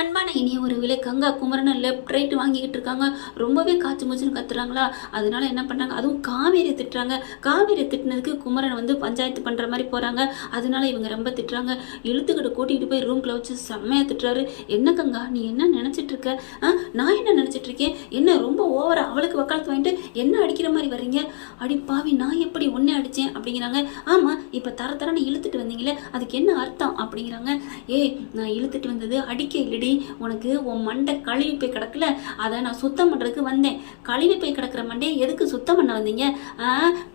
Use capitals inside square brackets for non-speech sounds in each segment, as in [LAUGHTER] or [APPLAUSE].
அன்பான இனிய ஒரு விலை கங்கா குமரனை லெஃப்ட் ரைட் வாங்கிக்கிட்டு இருக்காங்க. ரொம்பவே காய்ச்சி மூச்சுன்னு கத்துறாங்களா? அதனால என்ன பண்ணாங்க அதுவும் காவேரி திட்டுறாங்க. காவேரி திட்டினதுக்கு குமரன் வந்து பஞ்சாயத்து பண்ணுற மாதிரி போகிறாங்க அதனால இவங்க ரொம்ப திட்டுறாங்க. இழுத்துக்கிட்டு கூட்டிகிட்டு போய் ரூம்ல வச்சு செம்மையாக திட்டுறாரு. என்ன கங்கா நீ என்ன நினச்சிட்டு இருக்க? ஆ நான் என்ன நினச்சிட்டு இருக்கேன்? என்ன ரொம்ப ஓவரா அவளுக்கு வக்காலத்து வாங்கிட்டு என்ன அடிக்கிற மாதிரி வர்றீங்க? அடி பாவி நான் எப்படி ஒன்னே அடித்தேன் அப்படிங்கிறாங்க. ஆமாம் இப்போ தர தரன்னு இழுத்துட்டு வந்தீங்களே அதுக்கு என்ன அர்த்தம்? அப்படிங்கிறாங்க. ஏய் நான் இழுத்துட்டு வந்தது அடிக்க இல்லடி உனக்கு உன் மண்டை கழுவி போய் கிடக்கல அதை நான் சுத்தம் பண்ணுறதுக்கு வந்தேன். கழுவி போய் கிடக்கிற மண்டையை எதுக்கு சுத்தம் பண்ண வந்தீங்க? ஆ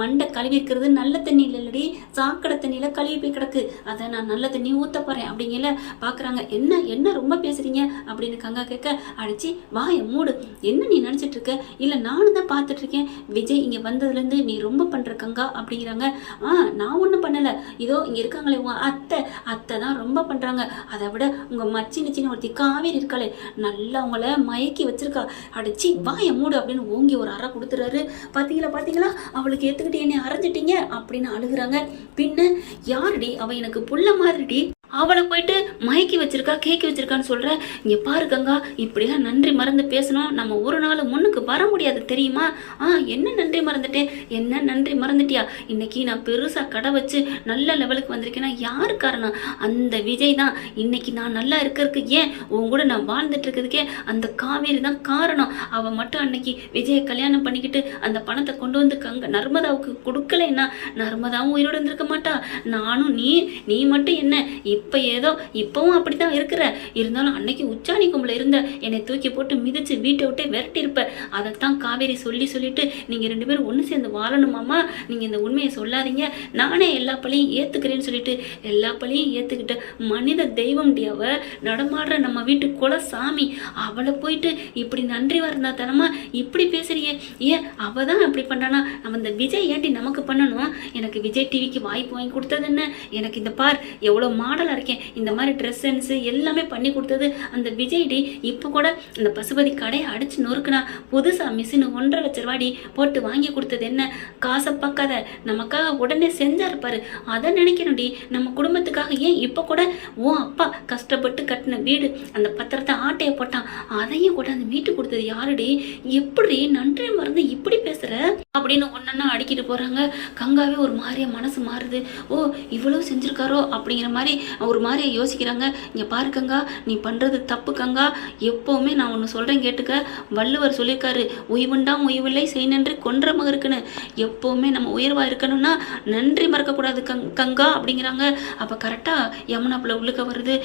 மண்டை கழுவி இருக்கிறது நல்ல தண்ணியில் இல்லடி சாக்கடை தண்ணியில் கழுவி போய் கிடக்கு. அதை நான் நல்ல தண்ணி ஊற்ற போகிறேன் அப்படிங்கல பார்க்குறாங்க என்ன என்ன ரொம்ப பேசுகிறீங்க அப்படின்னு கங்கா கேட்க அடிச்சு வாயை மூடு. என்ன நீ நினச்சிட்டு இருக்க? இல்லை நானும் தான் பார்த்துட்ருக்கேன் விஜய் இங்கே வந்ததுலேருந்து நீ ரொம்ப பண்ணுற கங்கா அப்படிங்கிறாங்க. ஆ நான் ஒன்றும் பண்ணலை. இதோ இங்கே இருக்காங்களே உன் அத்தை. அத்தை தான் ரொம்ப பண்ணுறாங்க அதை விட உங்கள் மச்சினி சின்ன ஒருத்தி காவேரி இருக்காளே நல்லா அவங்கள மயக்கி வச்சிருக்கா. அடிச்சு வாய மூடு அப்படின்னு ஓங்கி ஒரு அறை கொடுத்துறாரு. பார்த்தீங்களா பார்த்தீங்களா அவளுக்கு ஏற்றுக்கிட்டு என்னை அரைஞ்சிட்டீங்க அப்படின்னு அழுகுறாங்க. பின்ன யாருடி? அவள் எனக்கு புள்ள மாதிரிடி. அவளை போயிட்டு மயக்கி வச்சிருக்கா கேக்கி வச்சிருக்கான்னு சொல்ற. இங்க பாரு கங்கா இப்படிலாம் நன்றி மறந்து பேசணும் நம்ம ஒரு நாள் முன்னுக்கு வர முடியாது தெரியுமா? ஆ என்ன நன்றி மறந்துட்டேன்? என்ன நன்றி மறந்துட்டியா? இன்னைக்கு நான் பெருசா கடை வச்சு நல்ல லெவலுக்கு வந்திருக்கேன்னா யாரு காரணம்? அந்த விஜய் தான். இன்னைக்கு நான் நல்லா இருக்கிறதுக்கு ஏன்? உன் கூட நான் வாழ்ந்துட்டு இருக்கிறதுக்கே அந்த காவேரி தான் காரணம். அவ மட்டும் அன்னைக்கு விஜயை கல்யாணம் பண்ணிக்கிட்டு அந்த பணத்தை கொண்டு வந்து கங்க நர்மதாவுக்கு கொடுக்கலைன்னா நர்மதாவும் உயிரோடு இருந்திருக்க மாட்டா. நானும் நீ நீ மட்டும் என்ன? இப்போ ஏதோ இப்போவும் அப்படி தான் இருக்கிற. இருந்தாலும் அன்னைக்கு உச்சாணி கும்பல இருந்த என்னை தூக்கி போட்டு மிதிச்சு வீட்டை விட்டே விரட்டிருப்ப அதைத்தான் காவேரி சொல்லி சொல்லிட்டு நீங்கள் ரெண்டு பேரும் ஒன்று சேர்ந்து வாழணுமாமா நீங்கள் இந்த உண்மையை சொல்லாதீங்க. நானே எல்லா பழியும் ஏற்றுக்கிறேன்னு சொல்லிட்டு எல்லா பழியும் ஏற்றுக்கிட்ட மனித தெய்வம் டியாவ நடமாடுற நம்ம வீட்டு குல சாமி அவளை போயிட்டு இப்படி நன்றி வரந்தா தனமா இப்படி பேசுறியே. ஏன் அவ தான் அப்படி பண்ணானா? நம்ம இந்த விஜய் ஏன்டி நமக்கு பண்ணணும்? எனக்கு விஜய் டிவிக்கு வாய்ப்பு வாங்கி கொடுத்தது என்ன? எனக்கு இந்த பார் எவ்வளோ மாடல் மாடலாக இருக்கேன். இந்த மாதிரி ட்ரெஸ் சென்ஸு எல்லாமே பண்ணி கொடுத்தது அந்த விஜய் டி. இப்போ கூட இந்த பசுபதி கடையை அடிச்சு நொறுக்குனா புதுசாக மிஷின் ஒன்றரை லட்ச ரூபாடி போட்டு வாங்கி கொடுத்தது என்ன? காசை பார்க்காத. நமக்காக உடனே செஞ்சா இருப்பாரு அதை நினைக்கணும்டி நம்ம குடும்பத்துக்காக ஏன் இப்போ கூட ஓ அப்பா கஷ்டப்பட்டு கட்டின வீடு அந்த பத்திரத்தை ஆட்டையை போட்டான். அதையும் கூட அந்த வீட்டு கொடுத்தது யாருடி எப்படி நன்றி மறந்து இப்படி பேசுற? அப்படின்னு ஒன்னொன்னா அடிக்கிட்டு போறாங்க. கங்காவே ஒரு மாதிரியா மனசு மாறுது. ஓ இவ்வளவு செஞ்சிருக்காரோ அப்படிங்கிற மாதிரி ஒரு மாதிரியா யோசிக்கிறாங்க. இங்கே பாருக்கங்கா நீ பண்ணுறது தப்பு கங்கா. நான் ஒன்று சொல்கிறேன் கேட்டுக்க. வள்ளுவர் சொல்லியிருக்காரு உய்வுண்டாம் உய்வில்லை செய் நன்றி கொன்ற மகருக்குன்னு. எப்போவுமே நம்ம உயர்வாக இருக்கணும்னா நன்றி மறக்கக்கூடாது கங் கங்கா அப்படிங்கிறாங்க. அப்போ கரெக்டாக யமுனாப்பில் உள்ளுக்க வருது.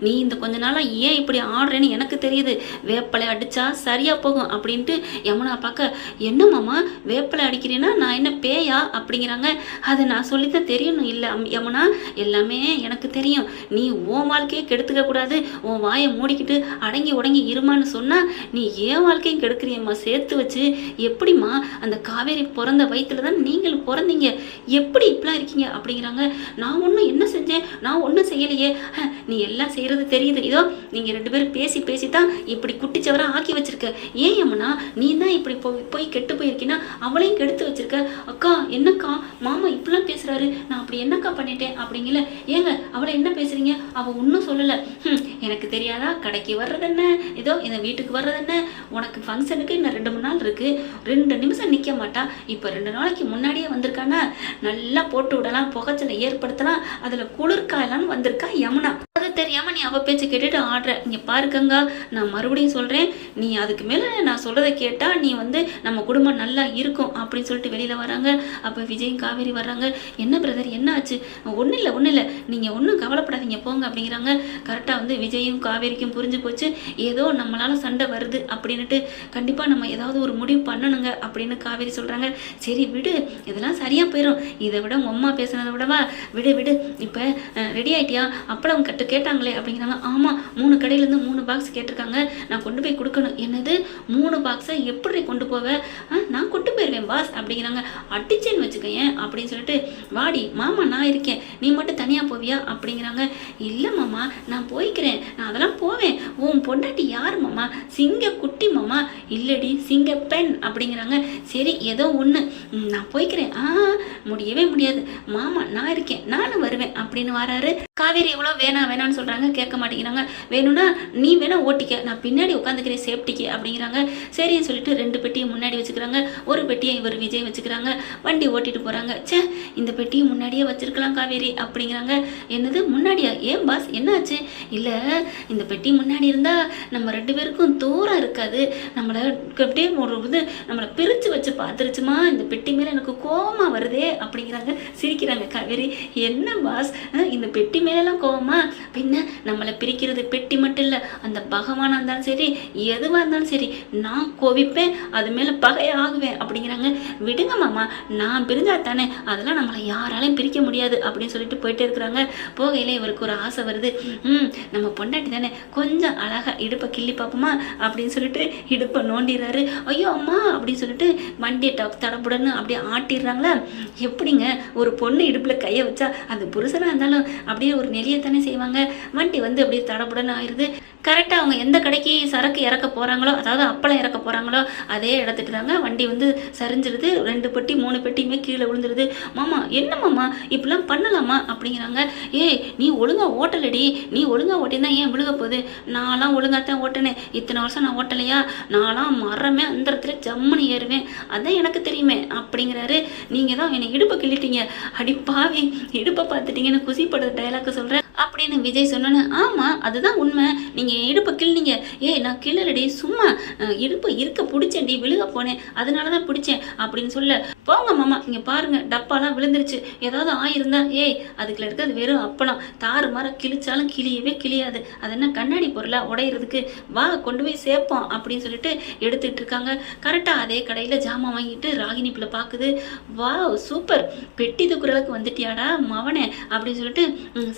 நீ இந்த கொஞ்ச நாளாக ஏன் இப்படி ஆடுறேன்னு எனக்கு தெரியுது. வேப்பலை அடித்தா சரியாக போகும் அப்படின்ட்டு யமுனா பார்க்க என்னமாம்மா வேப்பலை அடிக்கிறேன்னா நான் என்ன பேயா? அப்படிங்கிறாங்க. அது நான் சொல்லித்தான் தெரியணும் இல்லை யமுனா. எல்லாமே எனக்கு தெரியும் தெரியும். நீ உன் வாழ்க்கையை கெடுத்துக்க கூடாது. உன் வாயை மூடிக்கிட்டு அடங்கி உடங்கி இருமான்னு சொன்னா நீ ஏன் வாழ்க்கையும் கெடுக்கிறியம்மா. சேர்த்து வச்சு எப்படிம்மா அந்த காவேரி பிறந்த வயிற்றுல தான் நீங்களும் பிறந்தீங்க? எப்படி இப்படிலாம் இருக்கீங்க அப்படிங்கிறாங்க. நான் ஒன்றும் என்ன செஞ்சேன்? நான் ஒன்றும் செய்யலையே. நீ எல்லாம் செய்கிறது தெரியுது. இதோ நீங்கள் ரெண்டு பேரும் பேசி பேசி தான் இப்படி குட்டிச்சவரா ஆக்கி வச்சிருக்க. ஏன் அம்மனா? நீ தான் இப்படி போய் போய் கெட்டு போயிருக்கீன்னா அவளையும் கெடுத்து வச்சிருக்க. அக்கா என்னக்கா? மாமா இப்படிலாம் பேசுறாரு. நான் அப்படி என்னக்கா பண்ணிட்டேன் அப்படிங்கல. ஏங்க அவளை என்ன பேசுறீங்க? அவ ஒன்றும் சொல்லலை. எனக்கு தெரியாதா? கடைக்கு வர்றது என்ன? ஏதோ இந்த வீட்டுக்கு வர்றது என்ன? உனக்கு ஃபங்க்ஷனுக்கு இன்னும் ரெண்டு மூணு நாள் இருக்கு. ரெண்டு நிமிஷம் நிற்க மாட்டா. இப்போ ரெண்டு நாளைக்கு முன்னாடியே வந்திருக்கானா? நல்லா போட்டு விடலாம் புகைச்சலை ஏற்படுத்தலாம். அதில் குளிர்காயலான்னு வந்திருக்கா யமுனா. அது தெரியாம நீ அவ பேச்சு கேட்டுட்டு ஆடுற. இங்க பாருக்கங்க நான் மறுபடியும் சொல்றேன். நீ அதுக்கு மேல நான் சொல்றதை கேட்டா நீ வந்து நம்ம குடும்பம் நல்லா இருக்கும் அப்படின்னு சொல்லிட்டு வெளியில வராங்க. அப்ப விஜயும் காவேரி வர்றாங்க. என்ன பிரதர் என்ன ஆச்சு? ஒன்றும் இல்லை ஒன்றும் இல்லை. நீங்கள் ஒன்றும் கவலைப்படாதீங்க போங்க அப்படிங்கிறாங்க. கரெக்டாக வந்து விஜயும் காவேரிக்கும் புரிஞ்சு போச்சு. ஏதோ நம்மளால் சண்டை வருது அப்படின்னுட்டு கண்டிப்பாக நம்ம ஏதாவது ஒரு முடிவு பண்ணணுங்க அப்படின்னு காவேரி சொல்கிறாங்க சரி விடு இதெல்லாம் சரியாக போயிடும் இதை விட உங்கள் அம்மா பேசுனதை விடவா? விடு விடு. இப்போ ரெடி ஆயிட்டியா? அப்பளம் கட்டு கேட்டாங்களே அப்படிங்கிறாங்க. ஆமாம் மூணு கடையிலேருந்து மூணு பாக்ஸ் கேட்டிருக்காங்க. நான் கொண்டு போய் கொடுக்கணும். என்னது? மூணு பாக்ஸை எப்படி கொண்டு போவேன் நான் கொண்டு போயிடுவேன் பாஸ் அப்படிங்கிறாங்க. அடிச்சேன்னு வச்சுக்கேன் அப்படின்னு சொல்லிட்டு வாடி மாமா நான் இருக்கேன். நீ மட்டும் தனியாக போவியா? அப்படி அப்படிங்கிறாங்க. இல்லை மாமா நான் போய்க்கிறேன். நான் அதெல்லாம் போவேன். உன் பொண்டாட்டி யார் மாமா? சிங்க குட்டி மாமா? இல்லடி சிங்க பெண். அப்படிங்கிறாங்க. சரி ஏதோ ஒன்று நான் போய்க்கிறேன். ஆ முடியவே முடியாது. மாமா நான் இருக்கேன். நானும் வருவேன். அப்படின்னு வராரு. காவேரி எவ்வளோ வேணாம் வேணாம்னு சொல்கிறாங்க கேட்க மாட்டேங்கிறாங்க. வேணும்னா நீ வேணா ஓட்டிக்க நான் பின்னாடி உட்காந்துக்கிறேன் சேஃப்டிக்கு அப்படிங்கிறாங்க. சரின்னு சொல்லிட்டு ரெண்டு பெட்டியை முன்னாடி வச்சுக்கிறாங்க. ஒரு பெட்டியை இவர் விஜய் வச்சுக்கிறாங்க. வண்டி ஓட்டிட்டு போகிறாங்க ச்சே இந்த பெட்டியை முன்னாடியே வச்சிருக்கலாம் காவேரி அப்படிங்கிறாங்க. என்னது முன்னாடியா? ஏன் பாஸ் என்னாச்சு? இல்லை இந்த பெட்டி முன்னாடி இருந்தால் நம்ம ரெண்டு பேருக்கும் தூரம் இருக்காது. நம்மளை அப்படியே ஒரு இது நம்மளை பிரித்து வச்சு பார்த்துருச்சுமா? இந்த பெட்டி மேலே எனக்கு கோபமாக வருதே அப்படிங்கிறாங்க. சிரிக்கிறாங்க காவேரி. என்ன பாஸ் இந்த பெட்டி மேலெல்லாம் கோவமா பின்ன நம்மளை பிரிக்கிறது பெட்டி மட்டும் இல்லை அந்த பகவானாக இருந்தாலும் சரி எதுவாக இருந்தாலும் சரி நான் கோவிப்பேன் அது மேலே பகையாகுவேன் அப்படிங்கிறாங்க. விடுங்க மாமா நான் பிரிஞ்சா தானே அதெல்லாம் நம்மளை யாராலையும் பிரிக்க முடியாது அப்படின்னு சொல்லிட்டு போயிட்டே இருக்கிறாங்க. போகையில் இவருக்கு ஒரு ஆசை வருது. ம் நம்ம பொண்டாட்டி தானே கொஞ்சம் அழகாக இடுப்பை கிள்ளி பார்ப்போமா? அப்படின்னு சொல்லிட்டு இடுப்பை நோண்டிடுறாரு. ஐயோ அம்மா அப்படின்னு சொல்லிட்டு வண்டியை டப் தடப்புடன்னு அப்படியே ஆட்டிடுறாங்களா? எப்படிங்க ஒரு பொண்ணு இடுப்பில் கையை வச்சா அது புருஷனாக இருந்தாலும் அப்படியே ஒரு நெளியத்தானே செய்வாங்க. வண்டி வந்து அப்படியே தடப்புடன்னு ஆயிடுது. கரெக்டாக அவங்க எந்த கடைக்கு சரக்கு இறக்க போகிறாங்களோ அதாவது அப்பளம் இறக்க போகிறாங்களோ அதே இடத்துக்கு தாங்க வண்டி வந்து சரிஞ்சிருது. ரெண்டு பெட்டி மூணு பெட்டியுமே கீழே விழுந்துருது. மாமா என்ன மாமா இப்படிலாம் பண்ணலாமா? அப்படிங்கிறாங்க. ஏய் நீ ஒழுங்காக ஓட்டலடி. நீ ஒழுங்காக ஓட்டினா ஏன் விழுக போகுது? நான்லாம் ஒழுங்காக தான் ஓட்டினேன். இத்தனை வருஷம் நான் ஓட்டலையா? நான்லாம் மரமே அந்த இடத்துல ஜம்முன்னு ஏறுவேன். அதான் எனக்கு தெரியுமே அப்படிங்கிறாரு. நீங்கள் தான் என்னை இடுப்பை கிள்ளிட்டீங்க. அடி பாவி இடுப்பை பார்த்துட்டீங்கன்னு குசிப்படுற டைலாக் சொல்கிறேன் அப்படின்னு விஜய் சொன்னோன்னு ஆமாம் அதுதான் உண்மை. நீங்கள் இடுப்பை கிள்னீங்க. ஏய் நான் கிள்ளலடி சும்மா இடுப்பை இருக்க பிடிச்சேன்டி விழுக போனேன். அதனால தான் பிடிச்சேன் அப்படின்னு சொல்ல போங்க மாமா இங்கே பாருங்க டப்பாலாம் விழுந்துருச்சு. ஏதாவது ஆயிருந்தா ஏய் அதுக்குள்ள இருக்கிறது வெறும் அப்பளம். தாறு மாற கிழிச்சாலும் கிளியவே கிளியாது அது என்ன கண்ணாடி பொருளாக உடையிறதுக்கு? வா கொண்டு போய் சேர்ப்போம் அப்படின்னு சொல்லிட்டு எடுத்துகிட்டு இருக்காங்க. கரெக்டாக அதே கடையில் ஜாமான் வாங்கிட்டு ராகினி பிள்ளை பார்க்குது வா சூப்பர். பெட்டி தூக்குறதுக்கு வந்துட்டியாடா மவனே அப்படின்னு சொல்லிட்டு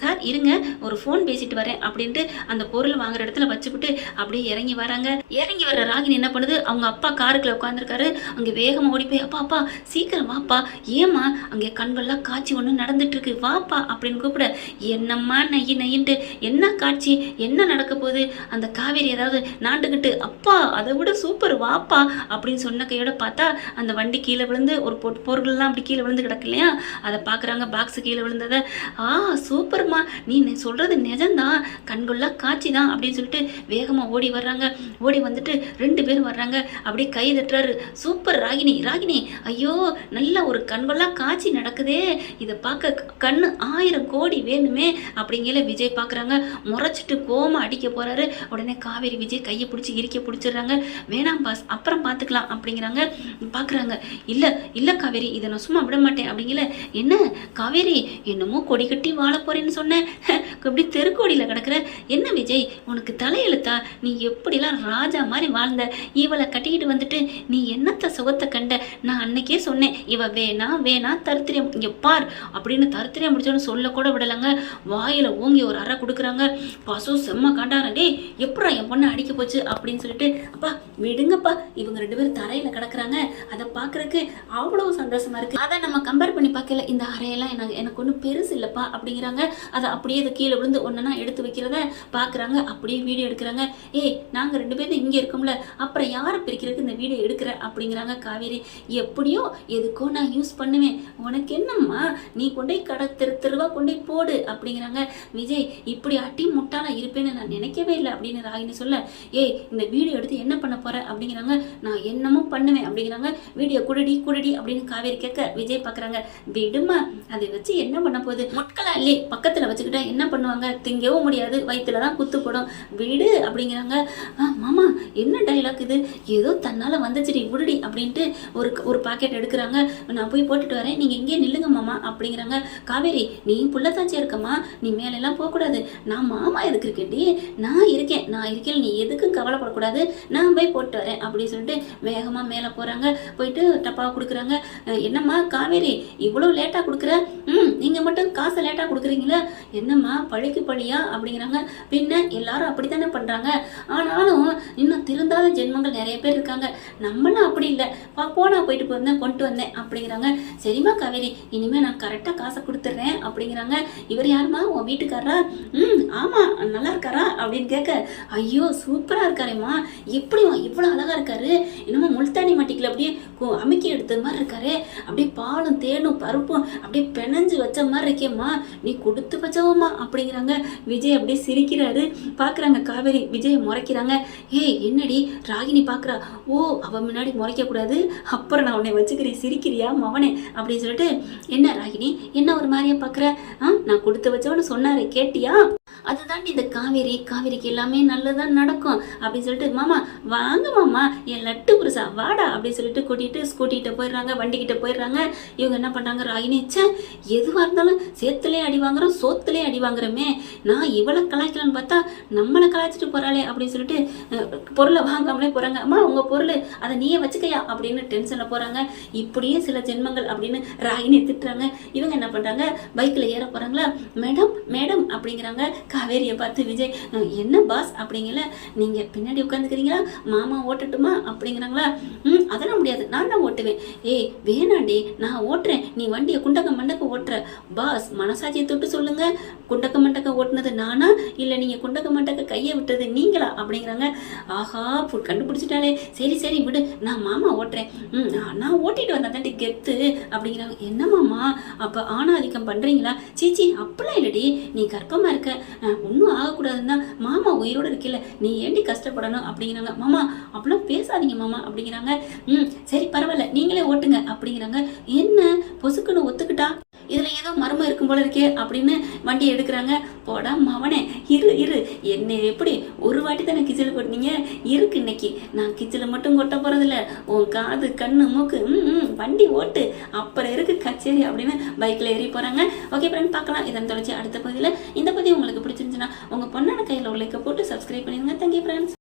சார் இருங்க. ஒரு ஃபோன் பேசிட்டு வரேன் அப்படின்ட்டு அந்த பொருள் வாங்குற இடத்துல வச்சுவிட்டு அப்படியே இறங்கி வராங்க. இறங்கி வர ராகினி என்ன பண்ணுது? அவங்க அப்பா காருக்குள்ள உட்காந்துருக்காரு அங்கே வேகமாக ஓடி போய் அப்பா அப்பா சீக்கிரம் வாப்பா. ஏம்மா அங்கே கண்கள்லாம் காட்சி ஒன்று நடந்துட்டு இருக்கு வாப்பா அப்படின்னு கூப்பிட என்னம்மா நய் நெய்ன்ட்டு. என்ன காட்சி? என்ன நடக்க போகுது? அந்த காவேரி ஏதாவது நாண்டுக்கிட்டு அப்பா அதை விட சூப்பர் வாப்பா அப்படின்னு சொன்ன கையோட பார்த்தா அந்த வண்டி கீழே விழுந்து ஒரு பொ பொருள்லாம் அப்படி கீழே விழுந்து கிடக்கு இல்லையா? அதை பார்க்குறாங்க பாக்ஸ் கீழே விழுந்ததை. ஆ சூப்பர்மா. நீ சொல்கிறது நிஜம்தான். கண்கொள்ளா காட்சி தான் அப்படின்னு சொல்லிட்டு வேகமாக ஓடி வர்றாங்க. ஓடி வந்துட்டு ரெண்டு பேரும் வர்றாங்க. அப்படியே கை தட்டுறாரு. சூப்பர் ராகினி ராகினி. ஐயோ நல்ல ஒரு கண்கொள்ளா காட்சி நடக்குதே. இதை பார்க்க கண்ணு ஆயிரம் கோடி வேணுமே அப்படிங்கிற விஜய் பார்க்குறாங்க முறைச்சிட்டு கோம அடிக்க போகிறாரு உடனே காவேரி விஜய் கையை பிடிச்சி இறுக்க பிடிச்சிடுறாங்க. வேணாம் பாஸ் அப்புறம் பார்த்துக்கலாம் அப்படிங்கிறாங்க. பார்க்குறாங்க இல்லை இல்லை காவேரி இதை நான் சும்மா விட மாட்டேன் அப்படிங்கல என்ன காவேரி என்னமோ கொடி கட்டி வாழ போறேன்னு சொன்னேன். [LAUGHS] இப்படி தெருக்கோடியில் கிடக்குற என்ன விஜய் உனக்கு தலையெழுத்தா? நீ எப்படிலாம் ராஜா மாதிரி வாழ்ந்த? இவளை கட்டிக்கிட்டு வந்துட்டு நீ என்னத்த சுகத்தை கண்ட? நான் அன்னைக்கே சொன்னேன் இவ வேணா வேணா தருத்திரியம் இங்கே பார் அப்படின்னு தருத்திரியம் முடிச்சோன்னு சொல்லக்கூட விடலைங்க. வாயில் ஓங்கி ஒரு அறை கொடுக்குறாங்க. பசு செம்ம காண்டாரன் டேய் எப்படா என் பொண்ணை அடிக்க போச்சு? அப்படின்னு சொல்லிட்டு அப்பா விடுங்கப்பா இவங்க ரெண்டு பேரும் தரையில் கிடக்குறாங்க. அதை பார்க்கறதுக்கு அவ்வளோ சந்தோஷமா இருக்கு. அதை நம்ம கம்பேர் பண்ணி பார்க்கல இந்த அறையெல்லாம் எனக்கு எனக்கு ஒன்றும் பெருசு இல்லைப்பா அப்படிங்கிறாங்க. அதை அப்படி அப்படியே இது கீழே விழுந்து ஒன்றா எடுத்து வைக்கிறத பார்க்குறாங்க அப்படியே வீடியோ எடுக்கிறாங்க. ஏய் நாங்கள் ரெண்டு பேரும் இங்கே இருக்கோம்ல அப்புறம் யாரை பிரிக்கிறதுக்கு இந்த வீடியோ எடுக்கிற? அப்படிங்கிறாங்க காவேரி. எப்படியோ எதுக்கோ நான் யூஸ் பண்ணுவேன். உனக்கு என்னம்மா? நீ கொண்டே கடை தெரு தெருவா கொண்டே போடு அப்படிங்கிறாங்க. விஜய் இப்படி அட்டி முட்டாளாக இருப்பேன்னு நான் நினைக்கவே இல்லை அப்படின்னு ராகினி சொல்ல. ஏய் இந்த வீடியோ எடுத்து என்ன பண்ண போகிற அப்படிங்கிறாங்க. நான் என்னமோ பண்ணுவேன் அப்படிங்கிறாங்க. வீடியோ குடடி குடடி அப்படின்னு காவேரி கேட்க விஜய் பார்க்குறாங்க விடுமா அதை வச்சு என்ன பண்ண போகுது? முட்களை இல்லையே பக்கத்தில் வச்சுக்கிட்டா என்ன பண்ணுவாங்க? திங்கவும் முடியாது. வயிற்றுல தான் குத்து போடும் விடு அப்படிங்கிறாங்க. ஆ மாமா என்ன டைலாக் இது? ஏதோ தன்னால் வந்துச்சுடி விடுடி அப்படின்ட்டு ஒரு ஒரு பாக்கெட் எடுக்கிறாங்க. நான் போய் போட்டுட்டு வரேன். நீங்கள் இங்கே நில்லுங்க மாமா அப்படிங்கிறாங்க. காவேரி நீ புள்ளத்தாச்சியாக இருக்கம்மா. நீ மேலெல்லாம் போகக்கூடாது. நான் மாமா எதுக்கு இருக்கேன்டி நான் இருக்கேன். நான் இருக்கேன் நீ எதுக்கும் கவலைப்படக்கூடாது? நான் போய் போட்டு வரேன் அப்படின்னு சொல்லிட்டு வேகமாக மேலே போகிறாங்க போயிட்டு டப்பாவை கொடுக்குறாங்க. என்னம்மா காவேரி இவ்வளோ லேட்டாக கொடுக்குற? ம் நீங்கள் மட்டும் காசை லேட்டாக கொடுக்குறீங்களா? என்ன என்னம்மா பழிக்கு பழியா? அப்படிங்கிறாங்க. பின்ன எல்லாரும் அப்படி தானே பண்ணுறாங்க ஆனாலும் இன்னும் திருந்தாத ஜென்மங்கள் நிறைய பேர் இருக்காங்க. நம்மளும் அப்படி இல்லை. பா போனா போயிட்டு போயிருந்தேன் கொண்டு வந்தேன் அப்படிங்கிறாங்க. சரிம்மா காவேரி இனிமேல் நான் கரெக்டாக காசை கொடுத்துட்றேன் அப்படிங்கிறாங்க. இவர் யாரும்மா? உன் வீட்டுக்காரரா? ம் ஆமாம் நல்லா இருக்காரா? அப்படின்னு கேட்க ஐயோ சூப்பராக இருக்காரேம்மா. எப்படி இவ்வளோ அழகாக இருக்காரு? என்னமோ முல்தானி மட்டிக்கில் அப்படியே அமுக்கி எடுத்த மாதிரி இருக்காரு. அப்படியே பாலும் தேனும் பருப்பும் அப்படியே பிணைஞ்சு வச்ச மாதிரி இருக்கேம்மா. நீ கொடுத்து வச்சவம்மா. அப்படிங்கிறாங்க. விஜய் அப்படியே சிரிக்கிறாரு. பார்க்குறாங்க காவேரி விஜய் முறைக்கிறாங்க. ஏய் என்னடி? ராகினி பார்க்குறா ஓ அவன் முன்னாடி முறைக்கக்கூடாது. அப்புறம் நான் உன்னை வச்சுக்கிறேன். சிரிக்கிறியா மவனே? அப்படின்னு சொல்லிட்டு என்ன ராகினி? என்ன ஒரு மாதிரியா பார்க்குற ஆ நான் கொடுத்து வச்சவன்னு சொன்னாரே கேட்டியா? அதுதாண்டி இந்த காவேரி காவேரிக்கு எல்லாமே நல்லதான் நடக்கும். அப்படின்னு சொல்லிட்டு மாமா வாங்க மாமா என் லட்டு புருஷா வாடா அப்படின்னு சொல்லிட்டு கூட்டிகிட்டு ஸ்கூட்டிகிட்ட போயிடுறாங்க வண்டிக்கிட்ட போயிடுறாங்க. இவங்க என்ன பண்ணுறாங்க ராகினி ச்சே எதுவாக இருந்தாலும் சேத்துலேயே அடி வாங்குறோம் சோத்துலேயே அடி வாங்குறோமே. நான் இவ்வளோ கலாய்க்கலான்னு பார்த்தா நம்மளை கலாய்ச்சிட்டு போகிறாளே அப்படின்னு சொல்லிட்டு பொருளை வாங்காமலே போகிறாங்க அம்மா உங்கள் பொருள் அதை நீயே வச்சுக்கையா அப்படின்னு டென்ஷனில் போகிறாங்க இப்படியே சில ஜென்மங்கள் அப்படின்னு ராகினி திட்டுறாங்க. இவங்க என்ன பண்ணுறாங்க பைக்கில் ஏற போகிறாங்களா மேடம் மேடம் அப்படிங்கிறாங்க. காவேரியை பார்த்து விஜய் என்ன பாஸ் அப்படிங்கல? நீங்கள் பின்னாடி உட்காந்துக்கிறீங்களா மாமா ஓட்டட்டுமா? அப்படிங்கிறாங்களா? ம் அதெல்லாம் முடியாது. நான் தான் ஓட்டுவேன். ஏய் வேணாண்டி நான் ஓட்டுறேன். நீ வண்டியை குண்டக்க மண்டக்க ஓட்டுற. பாஸ் மனசாட்சியை தொட்டு சொல்லுங்க. குண்டக்க மண்டக்க ஓட்டுனது நானா? இல்லை நீங்கள் குண்டக்க மண்டக்க கையை விட்டது நீங்களா? அப்படிங்கிறாங்க. ஆஹா கண்டுபிடிச்சிட்டாலே சரி சரி விடு. நான் மாமா ஓட்டுறேன். ம் நான் ஓட்டிட்டு வந்தா தாண்டி கெத்து. அப்படிங்கிறாங்க. என்ன மாமா அப்போ ஆணாதிக்கம் பண்ணுறீங்களா சீச்சி அப்படிலாம் இல்லடி. நீ கர்ப்பமாக இருக்க. ஒன்றும் ஆகக்கூடாதுன்னா மாமா உயிரோடு இருக்கல நீ ஏண்டி கஷ்டப்படணும் அப்படிங்கிறாங்க. மாமா அப்படிலாம் பேசாதீங்க மாமா அப்படிங்கிறாங்க. ம் சரி பரவாயில்ல நீங்களே ஓட்டுங்க அப்படிங்கிறாங்க. என்ன பொசுக்குன்னு ஒத்துக்கிட்டா? இதில் ஏதோ மர்மம் இருக்கும் போல இருக்கே அப்படின்னு வண்டி எடுக்கிறாங்க. போடா மவனே இரு இரு. என்னை எப்படி ஒரு வாட்டி தானே கிச்சல் கொட்டினீங்க இருக்கு இன்னைக்கு. நான் கிச்சில் மட்டும் கொட்ட போகிறதில்ல உன் காது கண்ணு மூக்கு வண்டி ஓட்டு. அப்புறம் இருக்கு கச்சேரி அப்படின்னு பைக்கில் ஏறி போகிறாங்க ஓகே ஃப்ரெண்ட் பார்க்கலாம். இதன் தொடர்ச்சி அடுத்த பகுதியில். இந்த பகுதி உங்களுக்கு பிடிச்சிருந்துச்சுன்னா உங்கள் பொண்ணான கையில் உள்ள போட்டு சப்ஸ்கிரைப் பண்ணிடுங்க. Thank you friends